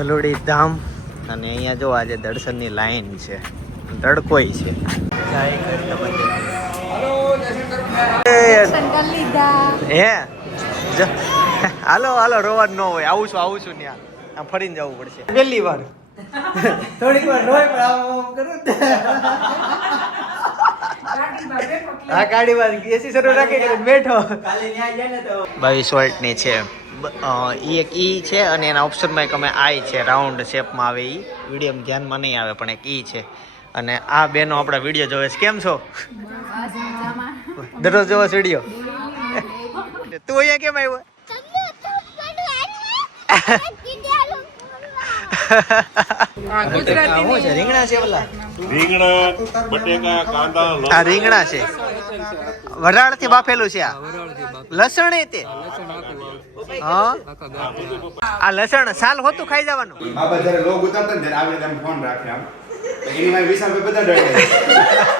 ગલુડી ધામ અને અહીંયા જો આજે દર્શનની લાઈન છે, તડકોય છે. હે હાલો હાલો, રોવા ન હોય. આવું છું ત્યાં, આમ ફરીને જવું પડશે પહેલી વાર. થોડીક વાર રોય પણ આમ કરું હા, ગાડીમાં એસી શરૂ રાખી બેઠો. 22 વોલ્ટની છે. એક ઈ છે અને એના ઓપ્શનમાં એક અમે આઈ છે, રાઉન્ડ શેપમાં આવે. ઈ વિડીયો ધ્યાનમાં નહીં આવે પણ એક ઈ છે. અને આ બેનો આપણા વિડીયો જોવે છે. કેમ છો? દરરોજ જોવો વિડીયો. તું અહીંયા કેમ આવ્યો? રીંગણા છે, ઓલા રીંગણા, બટેકા, કાંદા. આ રીંગણા છે, વરાળ થી બાફેલું છે. આ લસણ એ તે હા, આ લસણ સાલ હોતું ખાઈ જવાનું. બાબા જ્યારે લોગ ઉતારતા ને ત્યારે આપણે ફોન રાખે આમ એની માં વિશાલ ભાઈ બધા ડરે.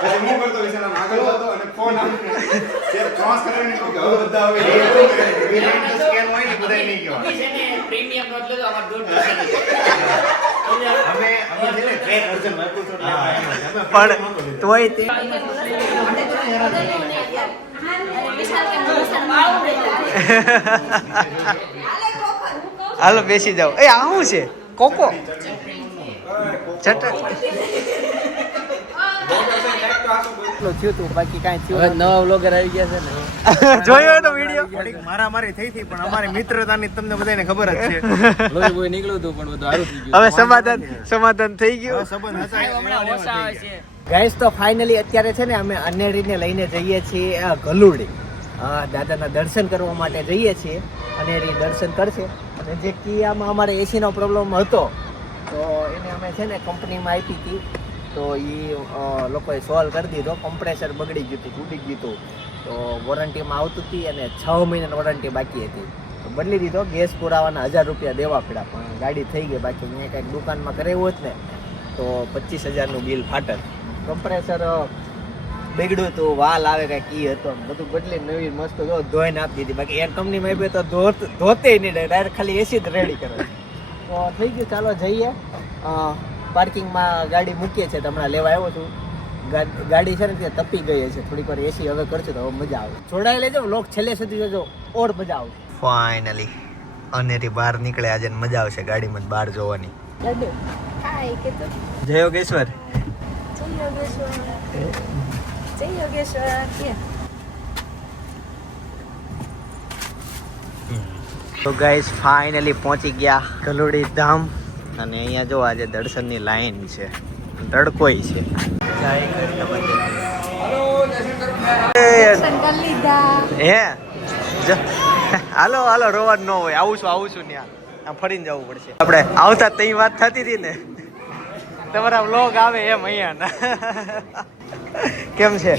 પછી હું કરતો વિશાલ આમ આગળ હતો અને ફોન આમ ત્યારે ક્રોસ કરીને કે હવે બધા હવે એ સ્કેન હોય ને બધાય નહીં કહેવા. પ્રીમિયમ નોટ લેજો અમાર દોઢ અમે છે ને ટ્રેક વર્ઝન પણ તોય તે હાલો બેસી જાઓ. એ આ શું છે? કોકો બાકી કાંઈ થયું. નવા વ્લોગર આવી ગયા છે ને, જોયો તો વિડીયો. મારામારી થઈ હતી પણ અમારી મિત્રતાની તમને બધાને ખબર જ છે. નીકળ્યું હતું પણ બધું સારું થઈ ગયું. હવે સમાધાન થઈ ગયું. ગાઈસ તો ફાઇનલી અત્યારે છે ને અમે અનેરીને લઈને જઈએ છીએ ગલુડી. દાદાના દર્શન કરવા માટે જઈએ છીએ. અનેરી દર્શન કરશે અને જે કિયામાં અમારે એસીનો પ્રોબ્લેમ હતો તો એને અમે છે ને કંપનીમાં આપી હતી, તો એ લોકોએ સોલ્વ કરી દીધો. કમ્પ્રેસર બગડી ગયું હતું, તૂટી ગયું હતું, તો વોરંટીમાં આવતું હતી અને 6 મહિનાની વોરંટી બાકી હતી. તો બદલી દીધો. ગેસ પુરાવાના 1000 રૂપિયા દેવા પડ્યા, પણ ગાડી થઈ ગઈ. બાકી મેં કંઈક દુકાનમાં કરાવ્યું હોત ને તો 25,000નું બિલ ફાટત. કમ્પ્રેસર બગડ્યું હતું, વાલ આવે કંઈક કી હતો, બધું બદલી નવી મસ્ત જો ધોઈને આપી દીધી. બાકી એર કંપનીમાં આપ્યું તો ધોતે નહીં, ડાયરેક્ટ ખાલી એસી જ રેડી કરે. તો થઈ ગયું, ચાલો જઈએ. પાર્કિંગમાં ગાડી મૂકીએ છીએ, હમણાં લેવા આવ્યો છું. ગાડી છે ને ત્યાં તપી ગઈ છે, થોડીક વાર એસી હવે કરશે તો હવે મજા આવે. જોડાઈ લેજો, લોક છેલ્લે સુધી જોજો, ઓર મજા આવે. ફાઇનલી અનેરી બહાર નીકળે આજે, મજા આવશે ગાડીમાં બહાર જોવાની. જય યોગેશ્વર. તો ગાઈસ ફાઇનલી પહોંચી ગયા ગલુડી ધામ અને અહીંયા જો આજે દર્શનની લાઈન છે, તડકોય છે. હે હાલો હાલો, રોવા ન હોય. આવું છું ત્યાં, આમ ફરીને જવું પડશે. આપણે આવતા તઈ વાત થતી હતી ને, તમારા વ્લોગ આવે એમ અહીંયા. કેમ છે?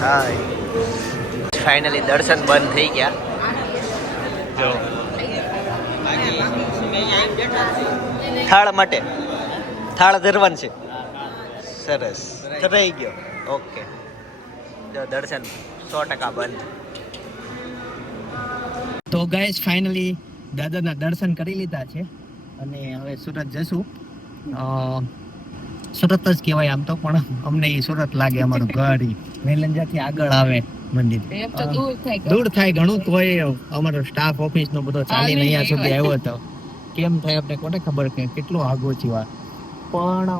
હાય ફાઇનલી દર્શન બંધ થઈ ગયા. જો થાળ માટે થાળ ધરવાનું છે. સરસ રહી ગયો. ઓકે, જો દર્શન 100% બંધ. તો ગાઈસ ફાઇનલી દાદાના દર્શન કરી લીધા છે અને હવે સુરત જશું. સુરત જ કહેવાય આમ તો, પણ અમને એ સુરત લાગે. અમારું ઘર મેલંજાથી આગળ આવે મંદિર, દૂર થાય ઘણું. તોય અમારો સ્ટાફ ઓફિસ નો બધો ચાલીને અહીંયા સુધી આવ્યો હતો. કેમ થાય આપણે કોને ખબર કે કેટલું આગો છે. પણ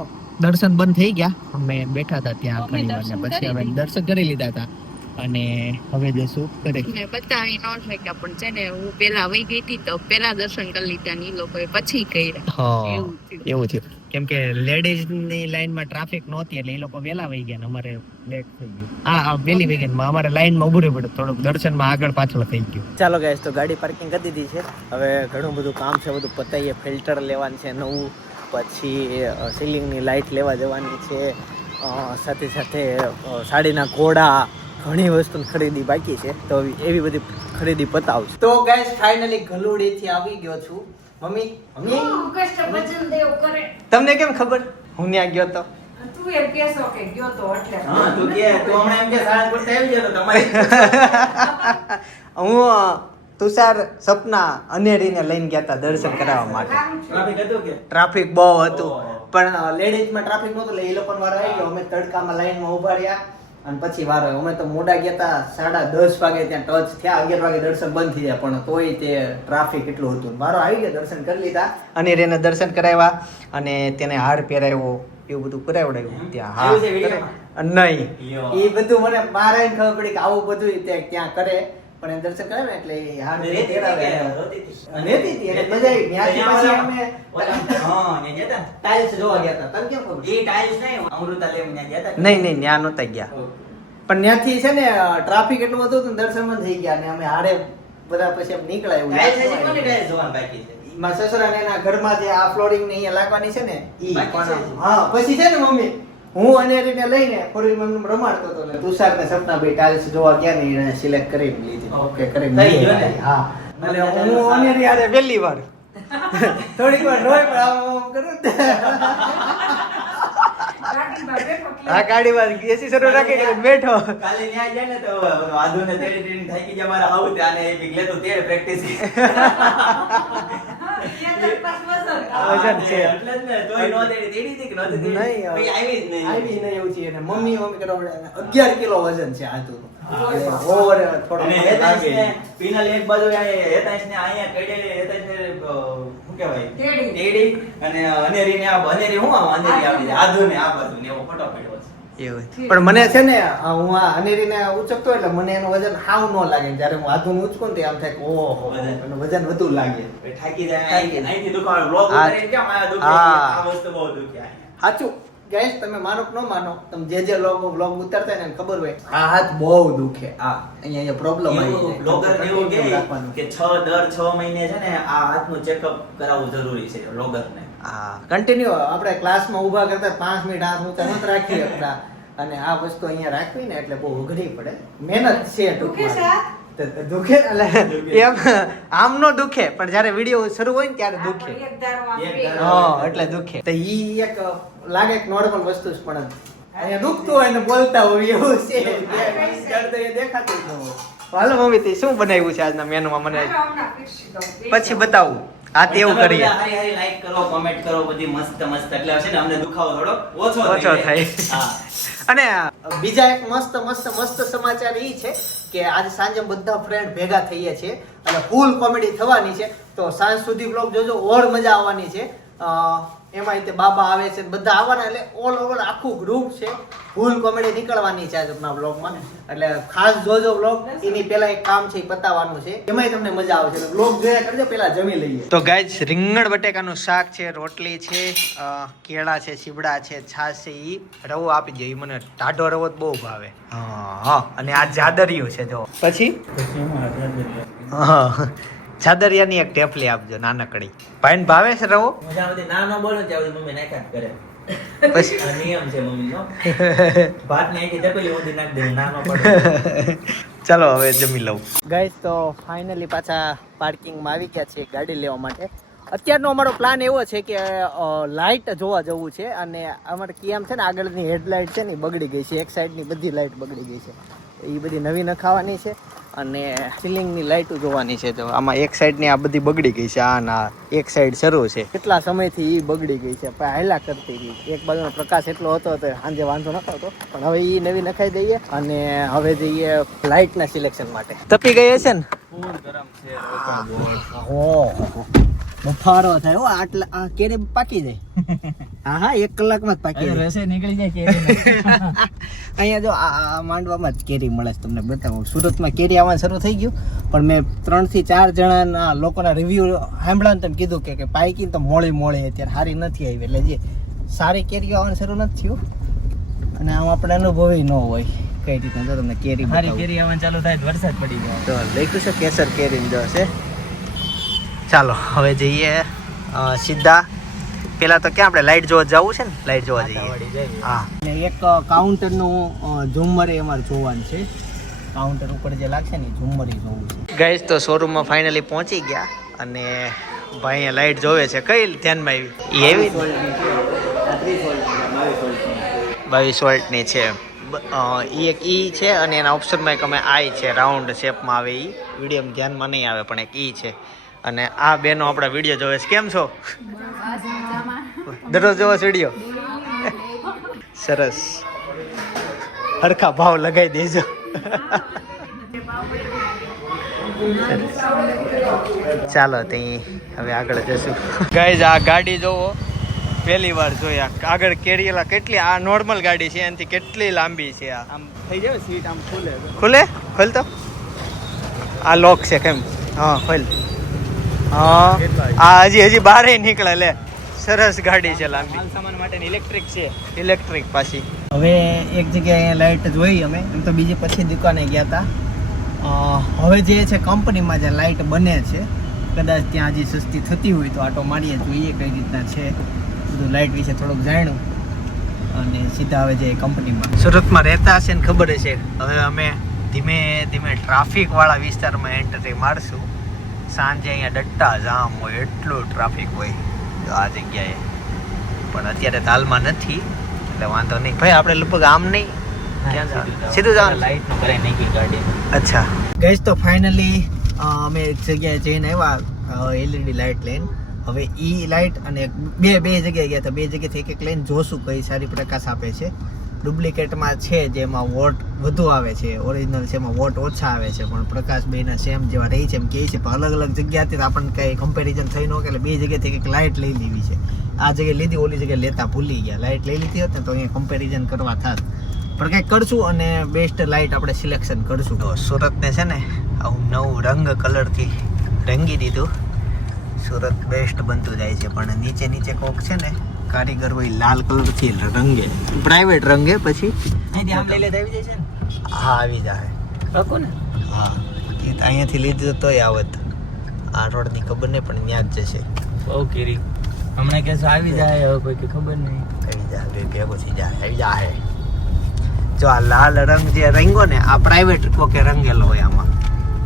દર્શન બંધ થઈ ગયા. અમે બેઠા હતા ત્યાં ઘણી વાર, પછી અમે દર્શન કરી લીધા હતા અને હવે જશું ઘરે. બતાવી ન શક્યા પણ છે ને, હું પેલા વહી ગઈ હતી તો પેલા દર્શન કરી લીધા ને ઈ લોકોએ પછી કર્યા. એવું થયું કેમ કે લેડીઝ ની લાઈન માં ટ્રાફિક નહોતી એટલે એ લોકો વેલા વહી ગયા ને અમારે લેટ થઈ ગયું. હા વેલી વહી ગયા, અમારે લાઈન માં ઉભું રહેવું પડે, થોડુંક દર્શન માં આગળ પાછળ થઈ ગયું. ચાલો ગાઈસ, તો ગાડી પાર્કિંગ કરી દીધી છે. હવે ઘણું બધું કામ છે, બધું પતાઈએ. ફિલ્ટર લેવાનું છે નવું, પછી સીલિંગ ની લાઇટ લેવા જવાની છે, સાથે સાથે સાડીના ઘોડા, ઘણી વસ્તુ ખરીદી બાકી છે. તો એવી બધી ખરીદી પતાવશે. તો ગાઈસ ફાઇનલી ગલુડી થી આવી ગયો છું. મમ્મી તમને કેમ ખબર હું ત્યાં ગયો તો? તું એ કેસો કે ગયો તો એટલે. હા તું કે તું હમણાં એમ કે સાળંગપુર થી આવી ગયો તો તમારી. હું તુષાર સપના અનેરીને લઈને ગયા હતા દર્શન કરાવવા માટે. ટ્રાફિક હતું કે ટ્રાફિક બહુ હતું, પણ લેડીઝમાં ટ્રાફિક નહોતું એટલે એ લોકો વારો આવી ગયો. અમે તડકામાં લાઈનમાં ઉભા રહ્યા અને પછી વારો આવ્યો. અમે તો મોડા ગયા હતા 10:30 વાગે ત્યાં ટચ થયા, 11 વાગે દર્શન બંધ થઈ ગયા, પણ તોય તે ટ્રાફિક એટલું હતું. વારો આવી ગયો, દર્શન કરી લીધા અને એને દર્શન કરાવ્યા અને તેને હાર પહેરાવ્યો, એવું બધું કરાવડાવ્યું ત્યાં. આવ્યું છે વિડીયોમાં? નહીં, યો. એ બધું મને મારા એને ખબર પડી કે આવું બધું ત્યાં કરે, પણ એને દર્શન કરાવે ને એટલે એ હાર રેતી પહેરાવે. કે રોતી હતી? અને હતી એને મજા આવી. ત્યાંથી પછી અમે હા, ને ગયા તા? ટાઇલ્સ જોવા ગયા હતા. તને કેમ ખબર? એ ટાઇલ્સ નહીં, અમૃતાલય માં ગયા તા? નહીં, ત્યાં નહોતા ગયા. પણ ત્યાંથી છે ને ટ્રાફિક એટલું બધું હતું ને દર્શનમાં થઈ ગયા ને અમે હારે બધા પછી એમ નીકળ્યા એવું ટાઇલ્સ હજી લાગતું. કોની ટાઇલ્સ જોવાનું બાકી છે? મારા સસરા ને એના ઘરમાં જે આ ફ્લોરિંગ ને અહીંયા લાગવાની છે ને ઈ બાકી છે પણ હજી? હા પછી છે ને મમ્મી હું અને એને લઈને ફોરવીલ માં રમાડતો હતો એટલે તુષાર ને સપનાભાઈ ટાઇલ્સ જોવા ગયા ને એને સિલેક્ટ કરીને લીધી. ઓકે કરીને થઈ ગયો ને? હા એટલે હું અને યારે પહેલી વાર થોડીક વાર રોય પણ આમ કરું આ ગાડીમાં એસી શરૂ રાખી કે બેઠો. કાલે ન્યા ગયા ને તો આધુને તેડી તેડી થાકી ગયા મારા આવું ત્યાં ને એક લેતો તેડ પ્રેક્ટિસ વજન છે. એટલે જ ને તોય નો તેડી તેડી હતી કે નહોતી તેડી? નહીં, પછી આવી જ નહીં. આવી નહીં એવું છે અને મમ્મી કરવા 11 કિલો વજન છે આતુનું. ઓવર થોડો અને હેતાંશ ને પિનલ એક બાજુ હેતાંશ ને અહીંયા કડે હેતાંશ ને શું કહેવાય તેડી. તેડી અને અનેરી ને આ અનેરી હું આમ અનેરી આવી જાય આધુ ને આ બાજુ ને એવો ફોટો પડ્યો છે. એવું. પણ મને છે ને હું આ અનેરીને ઉચકતો એટલે મને એનું વજન હાવ ન લાગે. જ્યારે હું આધું ઉચકું ને તે આમ થાય કે ઓહો એનું વજન વધુ લાગે. પછી થાકી જાય અહીંથી દુખાવા વ્લોગ હા. ઉતારીને કેમ આ દુખે હા. આ વસ્તુ બહુ દુખે આ. સાચું ગાઈસ, તમે માનો કે ન માનો, તમે જે વ્લોગ ઉતારતા ને એને ખબર હોય આ હાથ બહુ દુખે. આ અહીંયા પ્રોબ્લેમ આવી એવું જાય. બ્લોગર એવું કહે રાખવાનું. કે દર 6 મહિને છે ને આ હાથનું ચેકઅપ કરાવવું જરૂરી છે બ્લોગરને. હા કન્ટિન્યુ આપણે ક્લાસમાં ઊભા કરતા 5 મિનિટ હાથ ઊંચા નથી રાખી શકતા અને આ વસ્તુ અહીંયા રાખવી ને એટલે બહુ અઘરી પડે. મહેનત છે ટૂંકમાં. દુખે એટલે એમ આમ નો દુખે પણ જ્યારે વિડીયો શરૂ હોય ને ત્યારે દુખે. હા એટલે દુખે. તો ઈ એક લાગે કે નોર્મલ વસ્તુ જ પણ અહીંયા દુખતું હોય ને બોલતા હોય એવું છે. દર્દ એ દેખાતું જ ન હોય. હાલો મમ્મી તે શું બનાવ્યું છે આજના મેનુમાં મને પછી બતાવું. આ તે એવું કરીએ. હારી હારી લાઈક કરો, કોમેન્ટ કરો, બધી મસ્ત મસ્ત એટલે છે ને અમને દુખાવો થોડો ઓછો થાય. હા. અને બીજા એક મસ્ત સમાચાર ઈ છે કે આજે સાંજે બધા ફ્રેન્ડ ભેગા થઈએ છીએ અને ફૂલ કોમેડી થવાની છે. તો સાંજ સુધી બ્લોગ જોજો, ઓર મજા આવવાની છે. એમાં તે બાબા આવે છે, બધા આવવાના એટલે ઓલ ઓવર આખું ગ્રુપ છે. ફૂલ કોમેડી નીકળવાની છે આજના બ્લોગમાં, એટલે ખાસ જોજો બ્લોગ. એની પહેલા એક કામ છે એ પતાવવાનું છે, એમાંય તમને મજા આવશે. એટલે બ્લોગ જોયા કરજો, પહેલા જમી લઈએ. તો ગાઈસ રીંગણ બટેકાનું શાક છે, રોટલી છે, કેળા છે, સીબડા છે, છાશ છે. ઈ રવો આપી દો, ઈ મને ટાઢો રવો જ બહુ ભાવે. હા અને આ જાદરિયું છે જો. પછી હા જાદરિયાની એક ટેપલી આપજો નાનકડી. ભાઈને ભાવે છે રવો? મજા આવતી ના ન બોલો ત્યાં સુધી મમ્મી નાખ્યા જ કરે. પછી આ નિયમ છે મમ્મીનો. ભાત ને આખી તપેલી ઊંધી નાખ દે ના ન પડે. ચાલો હવે જમી લઉં. ગાઈસ તો ફાઇનલી પાછા પાર્કિંગમાં આવી ગયા છે ગાડી લેવા માટે. અત્યારનો અમારો પ્લાન એવો છે કે લાઇટ જોવા જવું છે અને અમારે કિયામ છે ને આગળની હેડલાઇટ છે ને બગડી ગઈ છે. એક સાઈડની બધી લાઇટ બગડી ગઈ છે, એ બધી નવી નખાવાની છે અને સીલિંગની લાઇટો જોવાની છે. તો આમાં એક સાઈડની આ બધી બગડી ગઈ છે, આ ના એક સાઈડ શરૂ છે. કેટલા સમયથી એ બગડી ગઈ છે, પણ હાયલા કરતી ગઈ. એક બાજુનો પ્રકાશ એટલો હતો તો સાંજે વાંધો નતો આવતો, પણ હવે એ નવી નખાઈ દઈએ અને હવે જઈએ લાઇટના સિલેક્શન માટે. તપી ગઈ હશે ને? બફારો થાય હો. આટલા આ કેરી પાકી જાય. હા 1 કલાકમાં જ પાકી જાય. રસે નીકળી જાય કેરી. અહીંયા જો આ માંડવામાં જ કેરી મળે છે. તમને બતાવું, સુરતમાં કેરી આવવાનું શરૂ થઈ ગયું, પણ મેં 3 થી 4 જણાના લોકોના રિવ્યુ સાંભળ્યા ને કીધું કે પાકી તો મોળી અત્યારે સારી નથી આવી. એટલે જે સારી કેરીઓ આવવાનું શરૂ નથી થયું અને આમ આપણે અનુભવી ન હોય કઈ રીતના. જો તમને કેરી સારી કેરી આવવાનું ચાલુ થાય તો વરસાદ પડી ગયો. તો લખ્યું છે કેસર કેરી જો છે. ચાલો હવે જઈએ સીધા. પેલા તો ક્યાં આપણે લાઈટ જોવા જવું છે ને, લાઈટ જોવા જઈએ. હા એક કાઉન્ટરનું ઝુમ્મર એ અમારે જોવાનું છે. કાઉન્ટર ઉપર જે લાગશે ને ઝુમ્મર એ જોવું છે. ગાઈસ તો શોરૂમમાં ફાઇનલી પહોંચી ગયા અને ભાઈ અહીંયા લાઈટ જોવે છે. કઈ ધ્યાનમાં આવી? એ એવી 22 વોલ્ટની છે. એક ઈ છે અને એના ઓપ્શનમાં એક અમે આઈ છે, રાઉન્ડ શેપમાં આવે ઈ. વિડીયો ધ્યાનમાં નહીં આવે પણ એક ઈ છે. અને આ બેનો આપણા વિડીયો જોવે છે. કેમ છો? દરરોજ જોવો છો વિડીયો? સરસ, હરખા ભાવ લગાવી દેજો. ચાલો ત્યાં હવે આગળ જશું. ગાઈઝ આ ગાડી જોવો, પહેલી વાર જોયા. આગળ કેરીલા કેટલી, આ નોર્મલ ગાડી છે એનાથી કેટલી લાંબી છે. આ આમ થઈ જાય સીટ આમ ખુલે, ખોલ તો. આ લોક છે કેમ? હા ખોલ. હા આ હજી બહાર નીકળે. લે સરસ ગાડી છે, લાંબી. માલ સામાન માટેની ઇલેક્ટ્રિક છે. ઇલેક્ટ્રિક પાછી. હવે એક જગ્યાએ લાઇટ જોઈ અમે, એમ તો બીજી પછી દુકાને ગયા હતા. હવે જે છે કંપનીમાં જે લાઇટ બને છે, કદાચ ત્યાં હજી સસ્તી થતી હોય તો આટો મારીએ, જોઈએ કઈ રીતના છે. બધું લાઇટ વિશે થોડુંક જાણ્યું અને સીધા હવે જે કંપનીમાં. સુરતમાં રહેતા હશે ને ખબર છે. હવે અમે ધીમે ધીમે ટ્રાફિકવાળા વિસ્તારમાં એન્ટ્રી મારશું. સાંજે અહીંયા ડટ્ટા જામ હોય, એટલું ટ્રાફિક હોય આ જગ્યાએ. પણ અત્યારે તાલમાં નથી એટલે વાંધો નહીં. ભાઈ આપણે લગભગ આમ નહીં, ક્યાં જવાનું? સીધું જવાનું. લાઈટ નો કરે નહીં ગાડી. અચ્છા ગઈશ તો ફાઇનલી અમે એક જગ્યાએ જઈને આવ્યા એલઈડી લાઇટ લઈને. હવે ઈ લાઇટ અને બે જગ્યાએ ગયા હતા. બે જગ્યાએથી એક લઈને જોશું કઈ સારી પ્રકાશ આપે છે. ડુપ્લિકેટમાં છે જેમાં વોટ વધુ આવે છે, ઓરિજિનલ છે એમાં વોટ ઓછા આવે છે, પણ પ્રકાશ બેના સેમ જેવા રહી છે એમ કહે છે. પણ અલગ અલગ જગ્યાથી આપણને કંઈ કમ્પેરિઝન થઈ ન કે એટલે બે જગ્યાએથી એક લાઇટ લઈ લેવી છે. આ જગ્યાએ લીધી, ઓલી જગ્યાએ લેતા ભૂલી ગયા. લાઇટ લઈ લીધી હોત ને તો અહીંયા કમ્પેરિઝન કરવા થાત. પણ કંઈક કરશું અને બેસ્ટ લાઇટ આપણે સિલેક્શન કરશું. તો સુરતને છે ને આવું નવું રંગ કલરથી રંગી દીધું. સુરત બેસ્ટ બનતું જાય છે. પણ નીચે કોક છે ને કારીગર હોય લાલ કલરથી રંગે, પ્રાઇવેટ રંગે. પછી અહીંથી આમ લઈ લે આવી જાય છે ને. હા આવી જાય. કાકો ને હા અહીંયાથી લીધું તોય આવત. આ રોડની ખબર નહીં પણ ત્યાં જ જશે. બહુ કેરી હમણાં કહેશો આવી જાય, હવે કોઈ કે ખબર નહીં. આવી જાય, બે ભેગો થઈ જાય, આવી જાય. જો આ લાલ રંગ જે રંગો ને આ પ્રાઇવેટ કોકે રંગેલો હોય આમાં.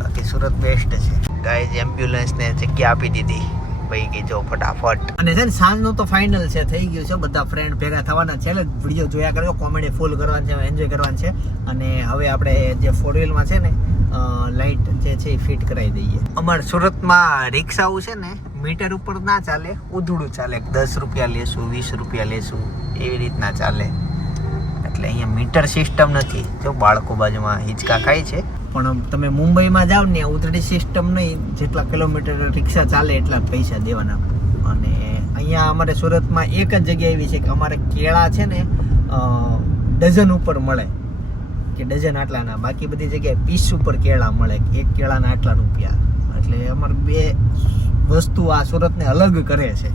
બાકી સુરત બેસ્ટ છે. ગાઈઝ એમ્બ્યુલન્સને જગ્યા આપી દીધી ભાઈ કે જો ફટાફટ. અને છે ને સાંજનું તો ફાઇનલ છે, થઈ ગયું છે. બધા ફ્રેન્ડ ભેગા થવાના છે એટલે વિડીયો જોયા કરજો. કોમેડી ફૂલ કરવાની છે, એન્જોય કરવાની છે. અને હવે આપણે જે 4 વ્હીલમાં છે ને લાઇટ જે છે એ ફિટ કરાવી દઈએ. અમારે સુરતમાં રિક્ષાઓ છે ને મીટર ઉપર ના ચાલે, ઉધડું ચાલે. 10 રૂપિયા લેશું, 20 રૂપિયા લેશું, એવી રીતના ચાલે. એટલે અહીંયા મીટર સિસ્ટમ નથી. જો બાળકો બાજુમાં હિંચકા ખાય છે. પણ તમે મુંબઈમાં જાઓ ને ઉધડી સિસ્ટમ નહીં, જેટલા કિલોમીટર રિક્ષા ચાલે એટલા પૈસા દેવાના. અને અહીંયા અમારે સુરતમાં એક જ જગ્યા એવી છે કે અમારે કેળા છે ને ડઝન ઉપર મળે કે ડઝન આટલાના. બાકી બધી જગ્યાએ પીસ ઉપર કેળા મળે, એક કેળાના આટલા રૂપિયા. એટલે અમારે બે વસ્તુ આ સુરતને અલગ કરે છે.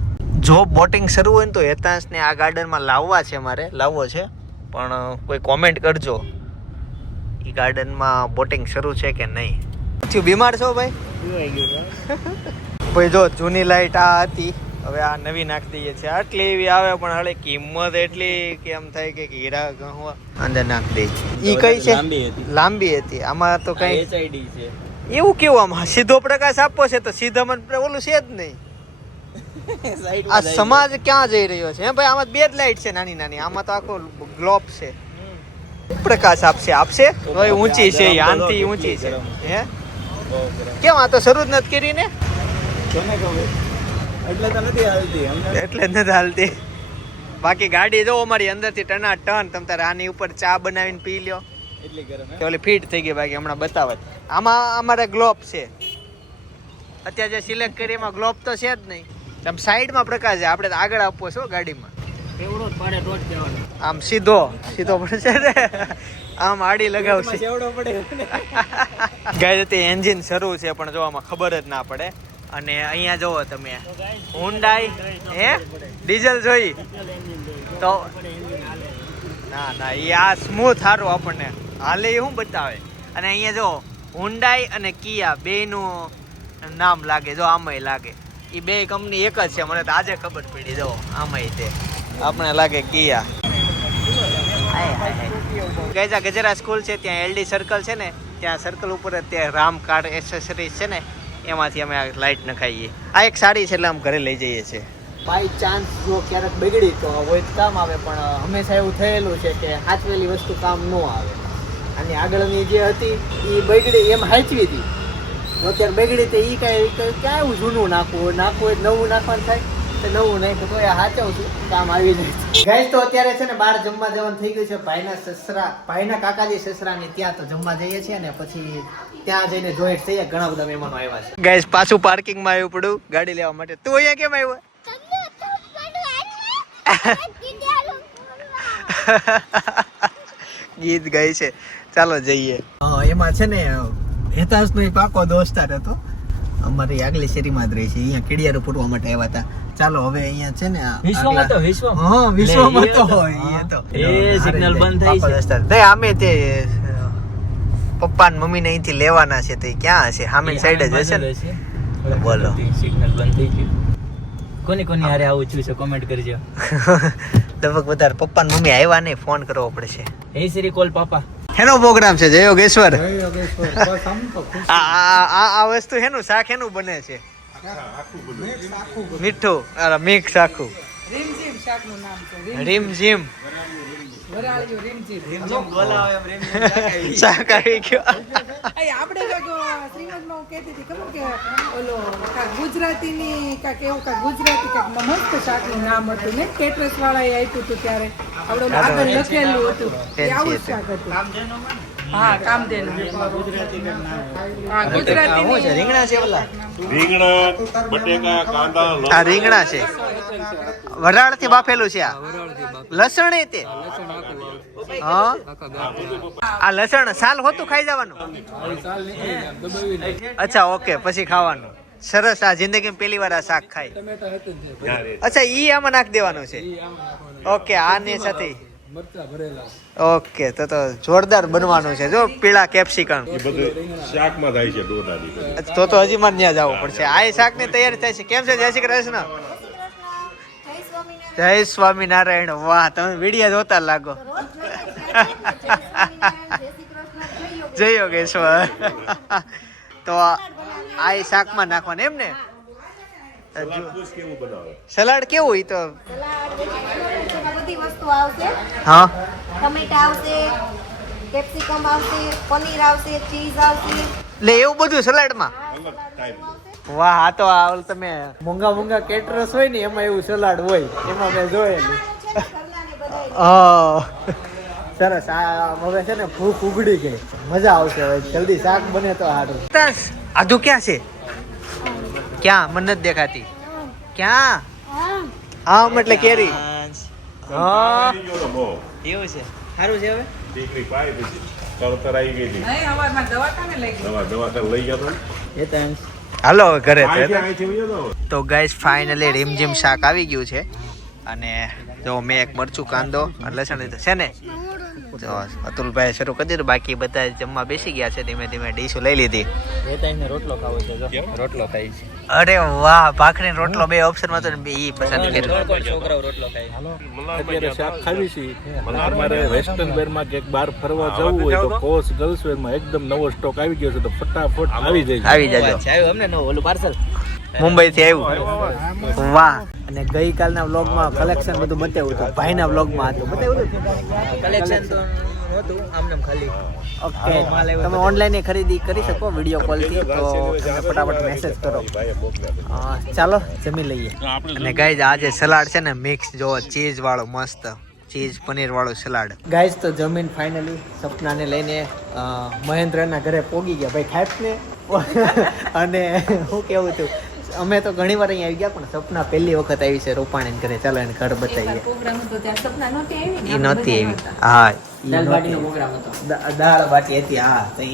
જો બોટિંગ શરૂ હોય ને તો હેતાંશને આ ગાર્ડનમાં લાવવા છે, મારે લાવવો છે. પણ કોઈ કોમેન્ટ કરજો એ ગાર્ડનમાં બોટિંગ શરૂ છે કે નહીં. થયું બીમાર છો ભાઈ? ભાઈ જો જૂની લાઈટ આ હતી, હવે આ નવી નાખી દઈએ છીએ. આટલી એવી આવે પણ હવે કિંમત એટલી કે એમ થાય કે હીરા ગહવા અંદર નાખી દે. ઈ કઈ છે? લાંબી હતી. આમાં તો કઈ HID છે. એવું કેવું આમાં સીધો પ્રકાશ આપવો છે તો સીધામાં ઓલું છે જ નહીં. આ સમાજ ક્યાં જઈ રહ્યો છે ભાઈ? આમાં બે જ લાઈટ છે નાની નાની, આમાં તો આખો ગ્લોબ છે. પ્રકાશ આપશે હવે ઊંચી છે, આનથી ઊંચી છે. હે કેમ આ તો શરૂ જ નથી કરી ને? એટલે તો નથી હાલતી. એટલે નથી હાલતી. બાકી ગાડી જો અમારી અંદરથી ટના ટન. તમ તારે આની ઉપર ચા બનાવીને પી લ્યો એટલી ગરમ. ઓલી ફીટ થઈ ગઈ. બાકી હમણાં બતાવત. આમાં અમારે ગ્લોબ છે. અત્યારે જે સિલેક્ટ કરી એમાં ગ્લોબ તો છે જ નહીં. તમે સાઈડમાં પ્રકાશ છે, આપણે આગળ આપવો છો ગાડીમાં. એવડો જ પાડે રોજ જવાનો. આમ સીધો પડશે ને, આમ આડી લગાવશે. એવડો પડે. ગાય એન્જિન શરૂ છે પણ જો આમાં ખબર જ ના પડે. અને અહીંયા જોવો તમે હુન્ડાઈ હે ડીઝલ જોઈ તો ના એ આ સ્મૂથ સારું આપણને હાલે એ શું બતાવે. અને અહીંયા જો હુન્ડાઈ અને કિયા બેયનું નામ લાગે. જો આમાંય લાગે. એ બે કંપની એક જ છે. મને તો આજે ખબર પડી. જો આમાંય તે આપણે લાગે કિયા. ગજરા સ્કૂલ છે ત્યાં LD સર્કલ છે ને, ત્યાં સર્કલ ઉપર ત્યાં રામ કાર એસેસરીઝ છે ને, એમાંથી અમે આ લાઇટ નખાઈએ. આ એક સારી છે એટલે આમ ઘરે લઈ જઈએ છીએ. બાય ચાન્સ જો ક્યારેક બગડી તો હોય કામ આવે, પણ હંમેશા એવું થયેલું છે કે હાચવેલી વસ્તુ કામ ન આવે. અને આગળની જે હતી એ બગડી એમ હાચવી હતી અત્યારે બગડી તો ઈ કાંઈ ક્યાં એવું જૂનું નાખવું હોય નવું નાખવાનું થાય તો નવું નાખ્યું તો એ હાચવું છું કામ આવી જાય ગાઈસ. તો અત્યારે છે ને બહાર જમવા જવાનું થઈ ગયું છે. ભાઈના કાકાજી સસરાની ત્યાં તો જમવા જઈએ છીએ ને પછી ત્યાં જઈને જોઈન્ટ થઈએ. ઘણા બધા મહેમાનો આવ્યા છે ગાઈસ. પાછું પાર્કિંગમાં આવ્યું પડ્યું ગાડી લેવા માટે. તું અહીંયા કેમ આવ્યો? ગીત ગાય છે. ચાલો જઈએ. એમાં છે ને હેતાશનો પાકો દોસ્તાર હતો, અમારી આગલી શેરીમાં જ રહી છે. અહીંયા કેડિયારો પૂરવા માટે આવ્યા હતા. ચાલો હવે અહીંયા છે ને વિશ્વમાં તો વિશ્વમાં તો એ સિગ્નલ બંધ થાય છે. દોસ્તાર આમે તે પપ્પા ને મમ્મી ને અહીંથી લેવાના છે તે ક્યાં હશે? સામેની સાઈડ જ હશે ને. બોલો. સિગ્નલ બંધ થઈ ગયું. કોની હારે આવું છું છે કોમેન્ટ કરજો. લગભગ વધારે પપ્પા ને મમ્મી આવ્યા નહીં, ફોન કરવો પડશે. એ શ્રી કોલ પાપા. હેનો પ્રોગ્રામ છે? જય યોગેશ્વર. આ વસ્તુ હેનું શાક હેનું બને છે? મીઠું મિક્સ આખું. રીમઝીમ શાકનું નામ છે. રીમઝીમ વરાળિયું રીમઝીમ. શાક આવી ગયો. આપણે શ્રીમદમાં કહેતી હતી ખબર કે ઓલો કાંક ગુજરાતીની કાંક એવું કાંક ગુજરાતી કાંક મસ્ત શાકનું નામ હતું ને, કેટરસ વાળાએ આપ્યું હતું ત્યારે આપણે આગળ લખેલું હતું. એ આવું શાક હતું. હા, કામધેનુ. હા, ગુજરાતી રીંગણા છે ઓલા? રીંગણા, બટેકા, કાંદા, આ રીંગણા છે. વરાળ થી બાફેલું છે. આ લસણ એ તે હા. આ લસણ સાલ હોતું ખાઈ જવાનું? અચ્છા, ઓકે, પછી ખાવાનું. સરસ. આ જિંદગીમાં પહેલી વાર આ શાક ખાય. અચ્છા, ઈ આમાં નાખી દેવાનું છે. ઓકે, આની સાથે ઓકે. તો જોરદાર બનવાનું છે. જો પીળા કેપ્સિકમ એ બધું શાકમાં થાય છે ડોડાની. તો હજી મારે ત્યાં જવું પડશે. આ શાક ની તૈયારી થાય છે. કેમ છે? જય શ્રી કૃષ્ણ. જય સ્વામિનારાયણ. વાહ, તમે વિડીયો જોતા લાગો. જય યોગેશ્વર. તો આ શાકમાં નાખવાનું એમ ને? કેવું બનાવે? સલાડ કેવું? ઈ તો બધી વસ્તુ આવશે. હા, ટમેટા આવશે, કેપ્સિકમ આવશે, પનીર આવશે, ચીઝ આવશે. એટલે એવું બધું સલાડમાં? વાહ, આ તો આ તમે મોંઘા કેટરસ હોય ને એમાં એવું સલાડ હોય, એમાં મેં જોયેલું. સરસ. આ હવે છે ને ભૂખ ઉગડી ગઈ, મજા આવશે. હવે જલ્દી શાક બને તો સારું. આધુ ક્યાં છે? ક્યાં? મને નથી દેખાતી. ક્યાં? આમ એટલે કેરી. હા, એવું છે. સારું છે. હવે દીકરી પાઈ પછી તરતર આવી ગઈ હતી. નહીં, હવારમાં દવાખાને લઈ ગઈ. દવા લઈ ગયા એ તો એમ. હાલો હવે ઘરે. હતા. તો ગાઈસ ફાઇનલી રીમઝીમ શાક આવી ગયું છે. અને જો મેં એક મરચું, કાંદો અને લસણ લીધું છે ને. તો અતુલભાઈ શરૂ કરી દીધું. બાકી બધા જમવા બેસી ગયા છે. ધીમે ધીમે ડીશો લઈ લીધી. એ તો એને રોટલો ખાવો છે. જો રોટલો ખાય છે. અરે વાહ, ભાખરી રોટલો બે ઓપ્શનમાં તો ઈ પસંદ કર્યો. છોકરાઓ રોટલો ખાય. અત્યારે શાક ખાવી છે. અમારે વેસ્ટર્ન વેરમાં કે બહાર ફરવા જવું હોય તો કોસ ગર્લ્સ વેરમાં એકદમ નવો સ્ટોક આવી ગયો છે, તો ફટાફટ આવી જાય. આવી જાજો. આવ્યું અમને નો ઓલું પાર્સલ મુંબઈ થી આવ્યું. વાહ. અને ગઈકાલના વ્લોગમાં કલેક્શન બધું બતાવ્યું હતું. ભાઈના વ્લોગમાં હતું બતાવ્યું હતું. કલેક્શન તો નહોતું, આમને ખાલી. ઓકે, તમે ઓનલાઈન ખરીદી કરી શકો વિડીયો કોલથી. તો તમે ફટાફટ મેસેજ કરો. ચાલો જમી લઈએ. અને ગાઈઝ આજે સલાડ છે ને મિક્સ, જો ચીઝ વાળો મસ્ત ચીઝ પનીર વાળું સલાડ. ગાઈઝ તો જમીન ફાઇનલી સપનાને લઈને મહેન્દ્રના ઘરે પોગી ગયા. ભાઈ ખાઈપ ને અને હું કેવું હતું, અમે તો ઘણી વાર અહીંયા આવી ગયા, પણ સપના પહેલી વખત આવી છે રૂપાણી ઘરે. ચાલો એને ઘર બતાવીએ. પ્રોગ્રામ હતો ત્યાં સપના નહોતી આવી ને. ઈ નહોતી આવી. હા, દાળ બાટીનો પ્રોગ્રામ હતો. દાળ બાટી હતી. હા, તો એ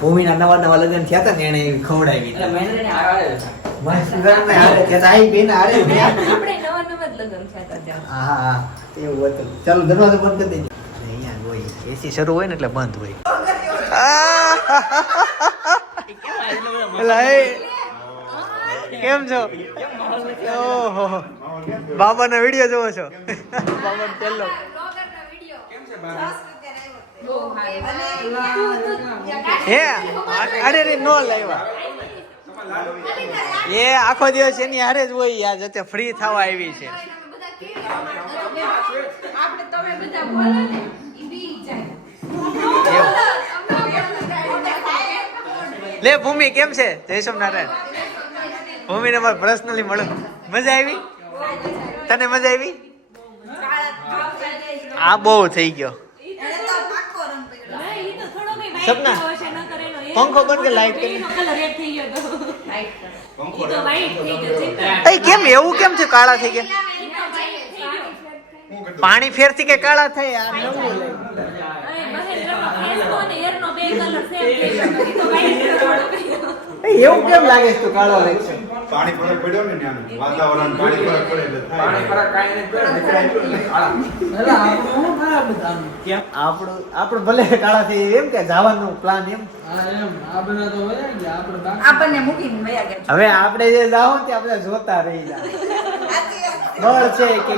ભૂમિના નવા લગ્ન થયા હતા ને એને એવી ખવડાવી. મહેન્દ્રને હારે હતા. મહેન્દ્રને હારે થયા હતા. આઈ બેન હારે થયા. આપણે નવા જ લગ્ન થયા હતા ત્યાં. હા, એવું હતું. ચાલો દરવાજો બંધ કરી દેજો. અહીંયા હોય એસી શરૂ હોય ને એટલે બંધ હોય. કેમ છો? ઓહો, બાબાનો વિડીયો જોવો છો? બાબાનો પહેલો હે? અરે રે નો લાવ્યા. એ આખો દિવસ એની હારે જ હોય. યાર જતે ફ્રી થવા આવી છે. આપણે તમે બધા બોલો ને ઈ બી જાય. લે ભૂમિ કેમ છે? જય સોમનારાયણ. ભૂમિને મારે પર્સનલી મળો. મજા આવી? તને મજા આવી? આ બહુ થઈ ગયો. સપના પંખો બંધ કે લાઈટ કરી? કેમ એવું કેમ છે? કાળા થઈ ગયા? પાણી ફેરથી કે કાળા થઈ? આ નવું એવું કેમ લાગે છે તું કાળો લાગશે? પાણી ફરક પડ્યો ને આનું વાતાવરણ પાણી ફરક પડે એટલે થાય. પાણી ફરક કાઈ નહીં પડે આપણું ભલે કાળા થઈ એમ કે જવાનું પ્લાન એમ. આપણને મૂકીને વયા ગયા. હવે આપણે જે જાવ તે આપણે જોતા રહી જાય. બળ છે કે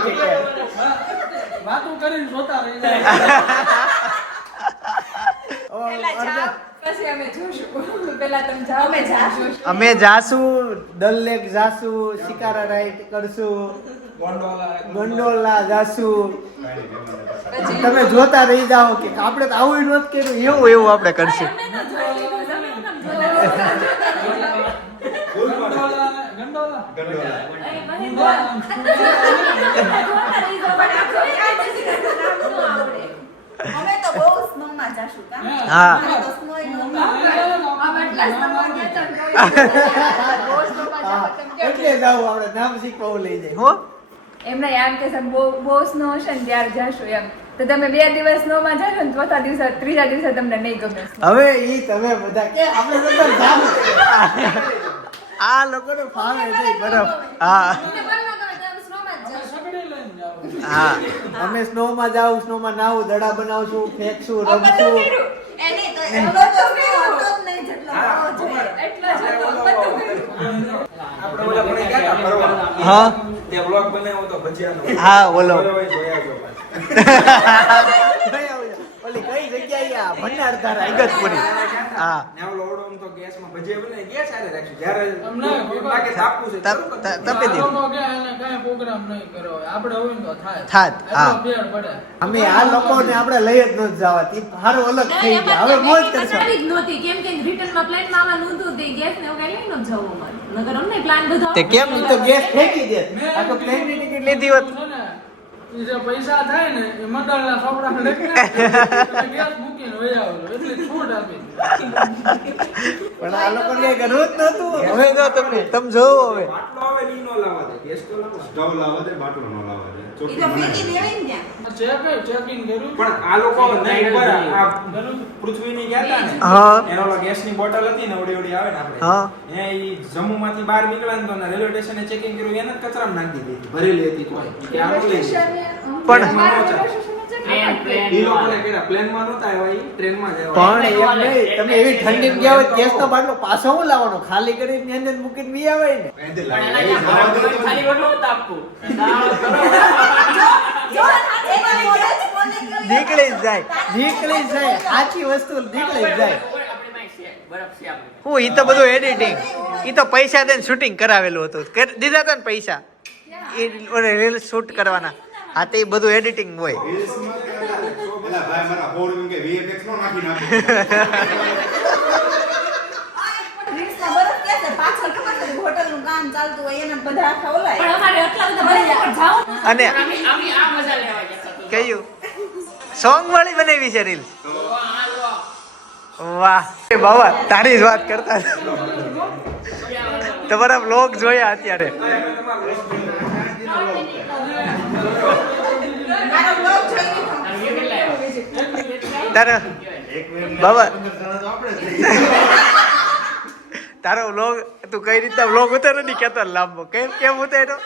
વાતો કરીને જોતા રહી જાય. પછી અમે જોશું. પેલા તમે જાઓ. અમે જાશું. અમે જાશું, દલ લેક જાશું, શિકારા રાઈડ કરશું, ગોંડોલા જાશું. તમે જોતા રહી જાઓ કે આપણે તો આવું નહોતું કર્યું, એવું આપણે કરશું. અમે તો બહુ સ્નોમાં જાશું કા. હા. અમે તો સ્નોય નો એટલે જાવું આપણે નામ શીખવા લઈ જાય હો. એમને એમ કે બહુ બહુ સ્નો હશે ને ત્યારે જાશું એમ. તો તમે 2 દિવસ સ્નો માં જાશો ને ચોથા દિવસે ત્રીજા દિવસે તમને નહીં ગમે. હવે ઈ તમે બધા કે આપણે બધા જાવું. આ લોકોને ફાવે નહીં બરફ. હા હા અમે સ્નો માં જાવ, સ્નો માં નાવું, દડા બનાવશું, ફેંકશું, રમશું. એની તો એનો તો હતો જ નહીં જેટલો હોવો જોઈએ. એટલો જ હતો. આપણે ઓલા પણ ગયા હતા ફરવા. હા તે વ્લોગ બનાવ્યો તો ભજીયાનો. હા બોલો. જોયા જો ઓલી કઈ જગ્યાએ આ ભંડારધારા ઇગતપુરી. હા નેવલો ઓડોમ તો ગેસમાં ભજીયા બનાવી ગેસ આને રાખશું. જ્યારે લાગે તાપવું છે તપે દે કાંઈ પ્રોગ્રામ નહીં કરો. આપણે હોય તો થાય. થાત. હા ફેર પડે. અમે આ લોકોને આપણે લઈ જ નથી જવા. ઈ હારું અલગ થઈ ગયા. હવે મોજ કરશો. કેમ કે રિટર્નમાં પ્લેનમાં આમાં નહોતું તે ગેસ ને એવું કઈ લઈને જ જવું મારે. નગર અમને પ્લાન બધો તે કેમ ઈ તો ગેસ ફેંકી દે. આ તો પ્લેનની ટિકિટ લીધી હોત. ઈ જે પૈસા થાય ને એ મંડળના સોપડા લઈને ગેસ મૂકીને વહી આવજો. એટલે છૂટ આપી. પણ આ લોકોને કઈ કરવું જ નહોતું. હવે જો તમે જોવો હવે. બાટલો આવે ને ઈ નો લાવવા દે. ગેસ તો લાવવા. સ્ટવ લાવવા દે, બાટલો ન લાવવા દે. ઈ તો ફેંકી દેવાય ને ત્યાં. ચેકિંગ કર્યું. પણ આ લોકો નહીં ઉપર આ પૃથ્વીની ગયા હતા ને. હા. એનો ઓલા ગેસની બોટલ હતી ને ઓડી ઓડી આવે ને આપણે. હા. એ ઈ જમ્મુમાંથી બહાર નીકળ્યા ને તો રેલવે સ્ટેશને ચેકિંગ કર્યું એને જ કચરામાં નાખી દીધી. ભરેલી હતી કોઈ. કે આ મોકલી પણ ઈ લોકોને કેડા પ્લેનમાં નહોતા આવ્યા ઈ ટ્રેનમાં જ આવ્યા. પણ એમ નહીં, તમે એવી ઠંડી ગયા હોય ગેસનો બાટલો પાછો હું લાવવાનો? ખાલી કરીને અંદર મૂકીને બી આવે ને. એથી લાગે નીકળી જ જાય, નીકળી જ જાય. સાચી વસ્તુ નીકળી જ જાય. હું ઈ તો બધું એડિટિંગ, ઈ તો પૈસા દઈને શૂટિંગ કરાવેલું હતું. દીધા હતા ને પૈસા એ રીલ શૂટ કરવાના. હા તે બધું એડિટિંગ હોય. એલા ભાઈ મારા હોડ કે VFX નો નાખી નાખી. રીલ્સમાં બરફ કે છે પાછળ ખબર છે હોટલનું કામ ચાલતું હોય એને બધા આખા ઓલા. પણ અમારે એટલા બધા બરફ પર જાવ અને કયું સોંગ વાળી બનાવી છે રીલ? વાહ બાબા તારી જ વાત કરતા તમારા બ્લોગ જોયા અત્યારે. મારો બ્લોગ જોઈ તારા બાબા તારો વ્લોગ તું કઈ રીતના વ્લોગ ઉતારો નહીં કેતો લાંબો કેમ કેમ ઉતાર્યો?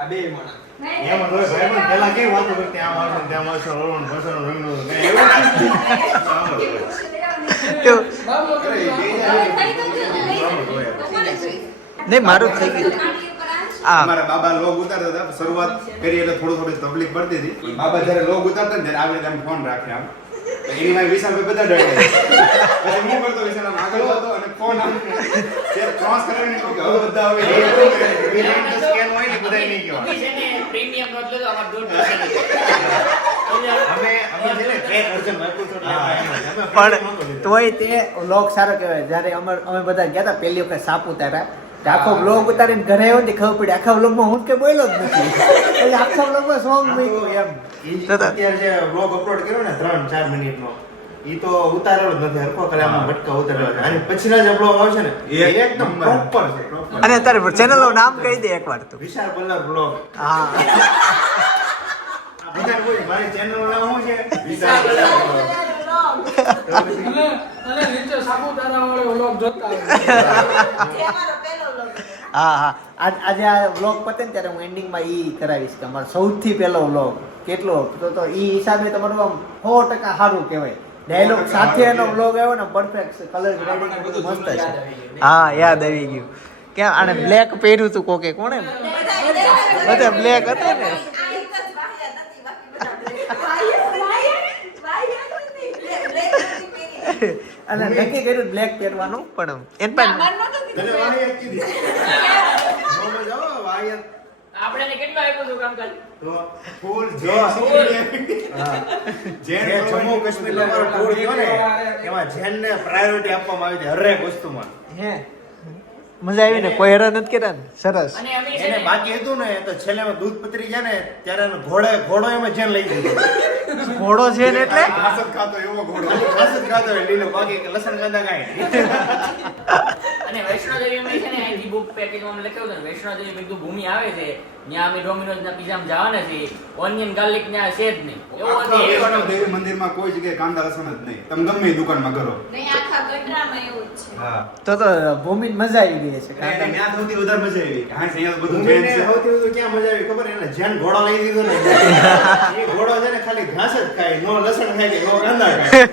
આ બે માણસ એમાં તો ભાઈ પણ પેલા કેવી વાતો કરતી આમ આવશે ને ત્યાં આવશે રોણ બસનો રંગનો નહીં મારું જ થઈ ગયું. અમારા બાબા લોગ ઉતારતા હતા શરૂઆત કરી એટલે થોડું થોડી તકલીફ પડતી હતી. બાબા જ્યારે લોગ ઉતારતા ને ત્યારે આવી રીતે ફોન રાખે આમ તો એની માં વિશાલભાઈ બધા ડરી ગયા. પછી હું કરતો વિશાલ આમ આગળ હતો અને ફોન આમ ત્યારે ક્રોસ કરાવીને કહ્યું કે હવે બધા હવે સ્કેન હોય ને બધા નહીં ગયો. પ્રીમિયમ નોટ લેજો અમાર 2 પણ તોય તે વ્લોગ સારો કહેવાય. જ્યારે અમે બધા ગયા હતા પહેલી વખત સાપુતારા, આખો વ્લોગ ઉતારીને ઘરે આવ્યો ને ખબર પડી આખા વ્લોગમાં હું કે બોલ્યો જ નથી. એટલે આખા વ્લોગમાં સોંગ મૂક્યું એમ. અત્યારે જે વ્લોગ અપલોડ કર્યો ને 3-4 મિનિટનો ઈ તો ઉતારેલો જ નથી. હરખો કલાકમાં ભટકા ઉતારેલો છે. અને પછીના જે વ્લોગ આવશે ને એ એકદમ પ્રોપર છે. અને તારે ચેનલનું નામ કહી દે એકવાર તું. વિશાલ પલ્લર વ્લોગ. હા બીજા કોઈ મારી ચેનલનું નામ શું છે? વિશાલ પલ્લર વ્લોગ. અને નીચે સાપુતારા વાળો વ્લોગ જોતા હોય. હા હા આજે આ વ્લોગ પતે ને ત્યારે હું એન્ડિંગમાં ઈ કરાવીશ કે અમારો સૌથી પહેલો વ્લોગ કેટલો તો ઈ હિસાબે તમારું આમ 100% સારું કહેવાય. ડાયલોગ સાથેનો વ્લોગ આવ્યો ને પરફેક્ટ કલર ગ્રેડિંગ બધું મસ્ત છે. હા યાદ આવી ગયું. ક્યાં આને બ્લેક પહેર્યું તું કોકે કોણે બધા બ્લેક હતા ને. અને નક્કી કર્યું બ્લેક પહેરવાનું પણ એન પણ આપણે કેટલું આપ્યું હતું કામ કરી તો ફૂલ જમ્મુ કાશ્મીર નો ટૂર થયો ને એમાં જૈન ને પ્રાયોરિટી આપવામાં આવી છે હરેક વસ્તુમાં. હે મજા આવી ને કોઈ હેરાન નથી કર્યા ને. સરસ. અને અમે છે એને ને બાકી હતું ને તો છેલ્લે દૂધ પતરી ગયા ને ત્યારે એનો ઘોડો એમાં જેન લઈ ગયો. ઘોડો છે ને એટલે ઘાસ જ ખાતો એવો ઘોડો. ઘાસ જ ખાતો હોય લીલો, બાકી લસણ કાંદા કાંઈ નહીં. અને વૈષ્ણોદેવીમાં છે ને અહીંથી બુક પેકેજમાં અમે લખ્યું હતું ને વૈષ્ણોદેવી મેં કીધું ભૂમિ આવે છે ત્યાં અમે ડોમિનોઝના પિઝામાં જવાના છીએ ઓનિયન ગાર્લિક ત્યાં છે જ નહીં એવો આખા હતી. વૈષ્ણોદેવી મંદિરમાં કોઈ જગ્યાએ કાંદા લસણ જ નહીં. તમે ગમે એ દુકાનમાં કરો. હા. તો ભૂમિ મજા આવી ગઈ છે. અને ત્યાં સૌથી વધારે મજા આવી કે હા અહીંયા બધું જૈન છે. સૌથી વધુ ક્યાં મજા આવી ખબર? એને જૈન ઘોડો લઈ દીધો ને એ ઘોડો છે ને ખાલી ઘાસ જ ખાય, નો લસણ ખાય કે નો કાંદા ખાય.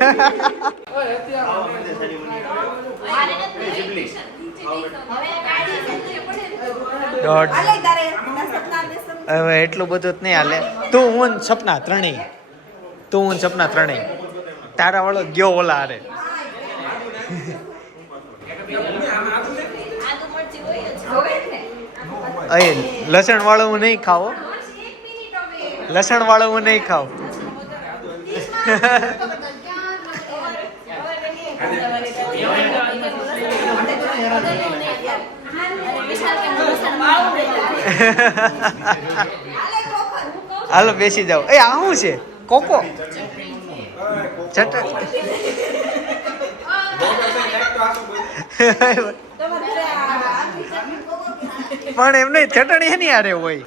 ઓય, અત્યારે દોઢ હવે એટલું બધું જ નહીં હાલે. તું હું ને સપના ત્રણેય તારા વાળો ગયો ઓલા હારે. અહીં લસણ વાળો હું નહીં ખાવ. હાલો બેસી જાઓ. એ આ શું છે? કોકો પણ એમ નહીં ચટણી એની હારે હોય.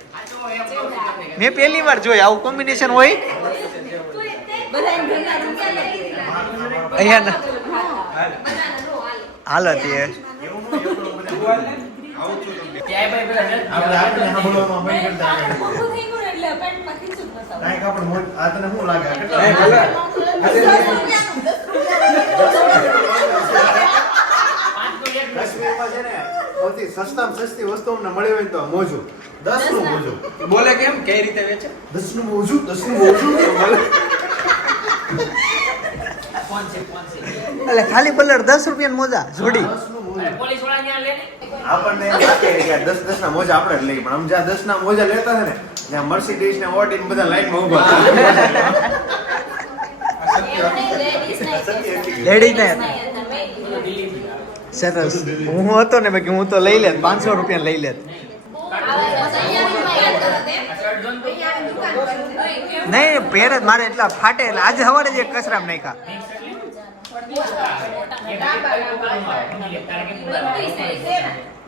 મેં પહેલી વાર જોઈ આવું કોમ્બિનેશન હોય અહીંયા. હાલત એ કાશ્મીરમાં છે ને સૌથી સસ્તામાં સસ્તી વસ્તુ અમને મળી હોય તો મોજું 10 નું મોજું. બોલે કેમ કઈ રીતે વેચે 10 નું મોજું 10 નું મોજું એટલે ખાલી પલ્લર 10 રૂપિયા મોજા જોડી. 10 નું મોજું. પોલીસ વાળા ત્યાં લે ને આપણને એમ લાગે કે 10 ના મોજા આપણે જ લઈએ પણ આમ જ્યાં 10 ના મોજા લેતા છે ને ત્યાં મર્સિડીઝ ને ઓડી ને બધા લાઈનમાં ઊભા લેડીઝ ને સરસ. હું હતો ને બાકી હું તો લઈ લેત 500 રૂપિયા લઈ લેત. નહીં પહેર જ મારે એટલા ફાટે એટલે આજે સવારે જ એક કચરામાં નાખ્યા.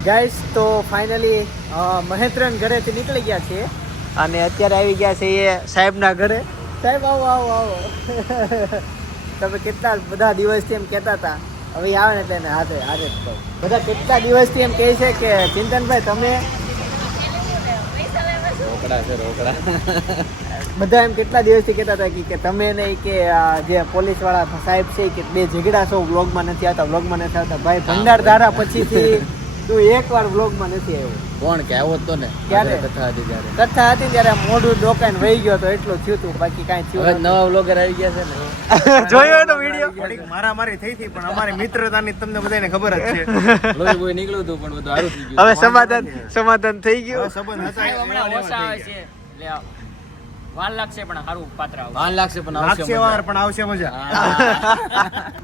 ગાઈસ તો ફાઇનલી મહેન્દ્રન ઘરેથી નીકળી ગયા છીએ અને અત્યારે આવી ગયા છે એ સાહેબના ઘરે. સાહેબ આવો આવો આવો. તમે કેટલા બધા દિવસથી એમ કહેતા હતા હવે આવે ને એટલે એને હાથે હાથે જ કહું. બધા કેટલા દિવસથી એમ કહે છે કે ચિંતનભાઈ તમે બધા એમ કેટલા દિવસથી કહેતા હતા કે તમે નહીં કે જે પોલીસ વાળા સાહેબ છે કે બે ઝઘડા છો વ્લોગમાં નથી આવતા ભાઈ ભંડાર ધારા પછીથી તું એકવાર વ્લોગમાં નથી આવ્યો. કોણ કે આવો તો ને ક્યારે કથા હતી ત્યારે મોઢું ડોકાઈને વહી ગયો તો એટલું થયું હતું, બાકી કાંઈ થયું નથી. નવા વ્લોગર આવી ગયા છે ને જોયો એનો વિડીયો મારામારી થઈ હતી, પણ અમારી મિત્રતાની તમને બધાને ખબર જ છે. નીકળ્યું હતું પણ બધું સારું થઈ ગયું. હવે સમાધાન થઈ ગયું. સંબંધ હતા હમણાં ઓછા આવે છે એટલે વાર લાગશે પણ સારું પાત્ર આવશે. વાર લાગશે પણ આવશે વાર પણ આવશે મજા.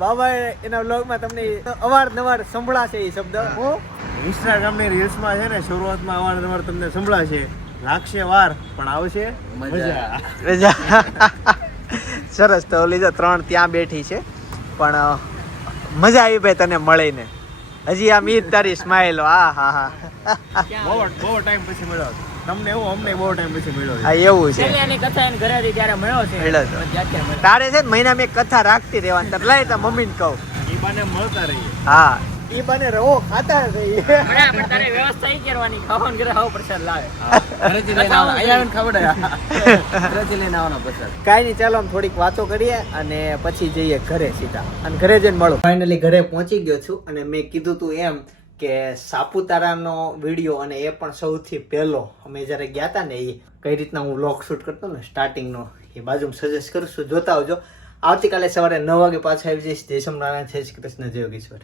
બાબા એના વ્લોગમાં તમને અવારનવાર સંભળાશે એ શબ્દ. હું ઇન્સ્ટાગ્રામની રીલ્સમાં છે ને શરૂઆતમાં અવારનવાર તમને સંભળાશે લાગશે વાર પણ આવશે મજા. સરસ. તો લીધા 3 ત્યાં બેઠી છે પણ મજા આવી ભાઈ તને મળીને. હજી આ મીત તારી સ્માઈલ. હા હા હા બહુ ટાઈમ પછી મળ્યો તમને. એવું અમને બહુ ટાઈમ પછી મળ્યો. હા એવું છે. એની કથા એને ઘરે હતી ત્યારે મળ્યો છે. તારે છે ને મહિનામાં એક કથા રાખતી રહેવાની. તારે લઈ તા મમ્મીને કહું ઈ બાને મળતા રહીએ. હા ઈ બને રહો ખાતા રહીએ. પણ તારે વ્યવસ્થા ઈ કરવાની, ખાવાનું ઘરે આવો પ્રસાદ લાવે. ઘરેથી લઈને આવવાનો. અહીંયા આવીને ખવડાય. ઘરેથી લઈને આવવાનો પ્રસાદ. કાંઈ નહીં, ચાલો આમ થોડીક વાતો કરીએ અને પછી જઈએ ઘરે સીધા. અને ઘરે જઈને મળો. ફાઇનલી ઘરે પહોંચી ગયો છું અને મેં કીધું તું એમ કે સાપુતારાનો વિડીયો અને એ પણ સૌથી પહેલો અમે જ્યારે ગયા હતા ને એ કઈ રીતના હું વ્લોગ શૂટ કરતો ને સ્ટાર્ટિંગનો એ બાજુમાં સજેસ્ટ કરશું, જોતા આવજો. આવતીકાલે સવારે 9 વાગે પાછા આવી જઈશ. જય સ્વામિનારાયણ, જય શ્રી કૃષ્ણ, જય યોગેશ્વર.